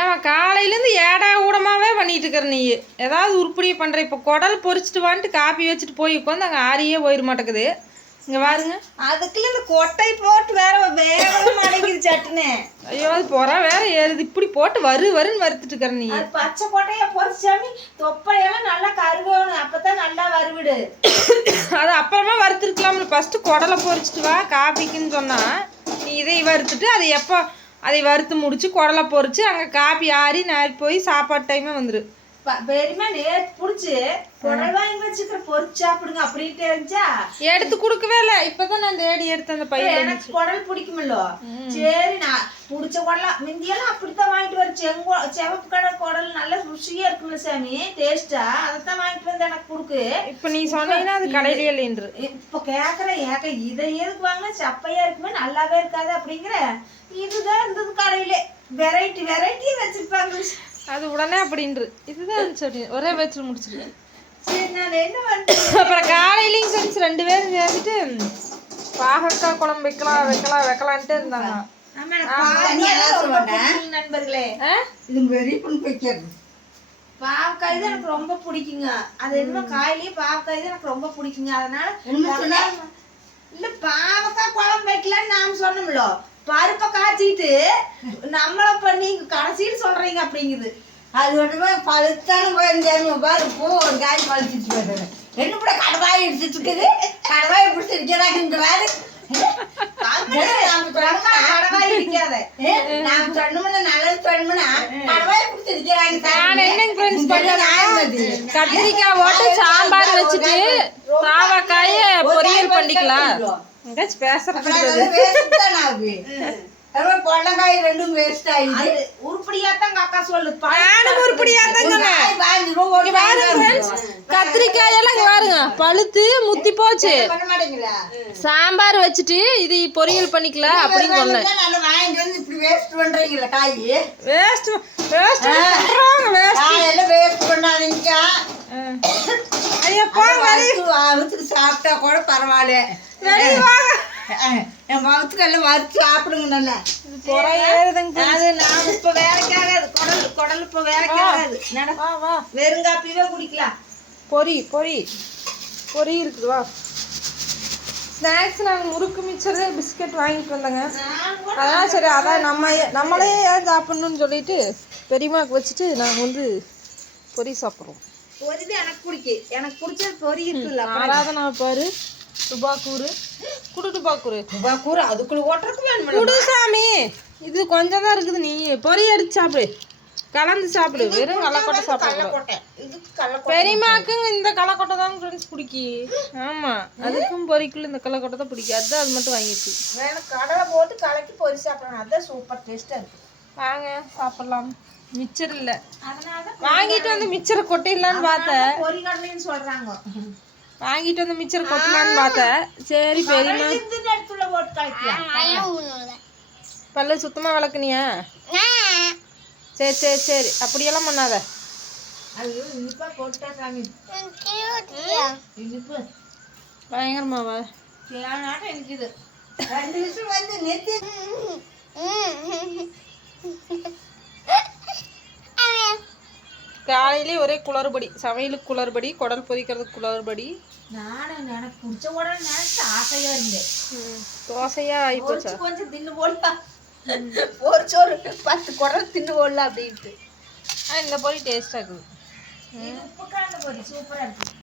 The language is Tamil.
ஏன் காலையிலேருந்து ஏடா கூடமாவே பண்ணிட்டு இருக்கிற நீ ஏதாவது உருப்படியை பண்ணுற. இப்போ குடல் பொரிச்சிட்டு வான்ட்டு காப்பி வச்சுட்டு போய் உட்காந்து அங்கே ஆறியே போயிட மாட்டேங்குது. இங்கே பாருங்க, அதுக்குள்ள இந்த கொட்டை போட்டு வேற வேகமாக அடைக்குது சட்டுன்னு. ஐயோ அது போறா வேற ஏறுது. இப்படி போட்டு வருன்னு வறுத்துட்டு இருக்கிற நீ. பச்சை கொட்டையை பொரிச்சாமி தொப்பையெல்லாம் நல்லா கருகணும், அப்பதான் நல்லா வறுவிடு. அது அப்புறமா வறுத்துருக்கலாம்ல. ஃபஸ்ட்டு குடலை பொரிச்சிட்டு வா காப்பிக்குன்னு சொன்னா நீ இதை வறுத்துட்டு அதை வறுத்து முடிச்சு குடலை பொரிச்சு அங்கே காப்பி ஆறி நான் போய் சாப்பாடு டைமே வந்துரு. பெரியமா நேற்று பிடிச்சி குடல் வாங்கி வச்சுக்கிற பொரிச்சு சாப்பிடுங்க அப்படின்ட்டு இருந்துச்சா எடுத்து கொடுக்கவே இல்லை. இப்பதான் நான் தேடி எடுத்து அந்த பையன். எனக்கு குடல் பிடிக்குமில்லோ, சரி நான் பிடிச்ச குடலாம் முந்தியெல்லாம் அப்படித்தான் வாங்கிட்டு வர. செவப்பு கடல் குடல் நல்லா ருசியா இருக்குல்ல சாமி, டேஸ்டா, அதைத்தான் வாங்கிட்டு வந்து எனக்கு கொடுக்கு. இப்ப நீ சொன்னீங்கன்னா அது கடையிலே இல்லைன்று. இப்ப கேக்குறேன், இதை எதுக்கு வாங்கினா சப்பையா இருக்குமே நல்லாவே இருக்காது அப்படிங்கிற. இதுதான் இருந்தது கடையில, வெரைட்டி வச்சிருப்பாங்க. அது உடனே அப்படின்று இதுதான் சொல்லி ஒரே வச்சு முடிச்சிருக்கேன். சரி நான் என்ன பண்றேன். அப்புறம் காலையிலையும் ஃப்ரெண்ட்ஸ் 2 பேரும் சேர்ந்துட்டு பாகக்காய் குழம்பு வைக்கலான்ட்டு இருந்தாங்க. நண்பர்களே, பாவக்காய் தான் எனக்கு ரொம்ப பிடிக்குங்க. அது என்னமோ காயிலேயே பாவக்காய் தான் எனக்கு ரொம்ப பிடிக்குங்க. அதனால இல்ல பாவக்காய் குழம்பு வைக்கலான்னு நாம சொன்னோம்ல, பருப்பை காய்ச்சிட்டு நம்மள பண்ணி கடைசின்னு சொல்றீங்க அப்படிங்குது. அது ஒன்றுமே பழுத்தான பாரு, பூ ஒரு காய் பழுத்துட்டு வருது. என்ன கூட கடவாய் எடுத்துட்டு இருக்குது, கடவாய் பிடிச்சி இருக்கிறாங்க. இந்த வேறு கடவாய் இருக்காத நான் சொன்னோம்னா நல்லது சொன்னோம்னா கடவாய் பிடிச்சி இருக்கிறாங்க. கத்திரிக்காய் போட்டு சாம்பார் வச்சுட்டு பாவக்காய பொரியல் பண்ணிக்கலாம். பொள்ளங்காய் ரெண்டும் வேஸ்ட் ஆயிடுது. உருப்படியாத்தான் அக்கா சொல்லு. கத்திரிக்காய் எல்லாம் பாருங்க பழுத்து முத்தி போச்சு. சாம்பார் வச்சுட்டு இது பொரியல் பண்ணிக்கலாம் அப்படின்னு சொன்னேன். வாங்கிட்டு வந்து இப்படி வேஸ்ட் பண்றீங்களா? காய் வேஸ்ட் பண்ணாதீங்க. சாப்பிட்டா கூட பரவாயில்ல. என் மகத்துக்கெல்லாம் வறுத்து சாப்பிடுங்க. நல்லா அது நான் இப்ப வேலைக்காகாது. குடல் இப்ப வேலைக்காகாது. வெறுங்காப்பியவே குடிக்கலாம். பொரி இருக்குது. வா ஸ்நாக்ஸ் நாங்கள் முறுக்கு மிச்சர் பிஸ்கட் வாங்கிட்டு வந்தேங்க. அதான் சரி, அதான் நம்மளே ஏன் சாப்பிட்ணுன்னு சொல்லிட்டு பெரியமாக்கு வச்சுட்டு நாங்கள் வந்து பொரி சாப்பிட்றோம். பொரி தான் எனக்கு பிடிக்கும். எனக்கு பிடிச்சது பொரி இருக்குல்ல. ஆராதனா பாரு, துபாக்கூரு துபாக்கூரு அதுக்குள்ள ஓட்டுறதுக்கு வேணும் குடு சாமி. இது கொஞ்சம் தான் இருக்குது. நீ பொரி அடிச்சு சாப்பிடு, கலந்து சாப்பிடு. வெறும் கடலக்கொட்டை சாப்பிட. பெரியமாக்குங்க இந்த கடலக்கொட்டை தான் ஃப்ரெண்ட்ஸ் பிடிக்கி. ஆமா, அதுக்கும் பொரிக்குள்ள இந்த கடலக்கொட்டை தான் பிடிக்கும். அதுதான் அது மட்டும் வாங்கிட்டு வேணும். கடலை போட்டு கலக்கி பொரி சாப்பிடணும். அதுதான் சூப்பர் டேஸ்டா இருக்கு. வாங்க சாப்பிடலாம். மிச்சர் இல்ல, அதனால வாங்கிட்டு வந்து மிச்சரை கொட்டிடலான்னு பார்த்தேன். பொரி கடலைன்னு சொல்றாங்க. வாங்கிட்டு வந்து மிச்சர் கொட்டலான்னு பார்த்தேன். சரி பெரியமா எடுத்துள்ள போட்டு கலக்கலாம். பல்ல சுத்தமா விளக்குனியா? சரி அப்படியெல்லாம் பண்ணாத. ஐயோ இனிப்பா போட்டா சாமி. இனிப்பு பயங்கரமாவா நாட்டம் எனக்கு இது 2 நிமிஷம் வந்து நெத்தி. காலையிலே ஒரே குளறுபடி, சமையலுக்கு குளறுபடி, குடல் பொரிக்கிறதுக்கு குளறுபடி. நானும் எனக்கு பிடிச்ச குடல் நினைச்சு ஆசையா இருந்தேன். தோசையா ஆயிப்போச்சா? கொஞ்சம் தின்னு போடலாம், ஒரு சோறு 10 குடல் தின்னு போடலாம் அப்படின்ட்டு. இந்த பொரி டேஸ்டா இருக்குது. உப்புக்கான பொரி சூப்பரா இருக்கு.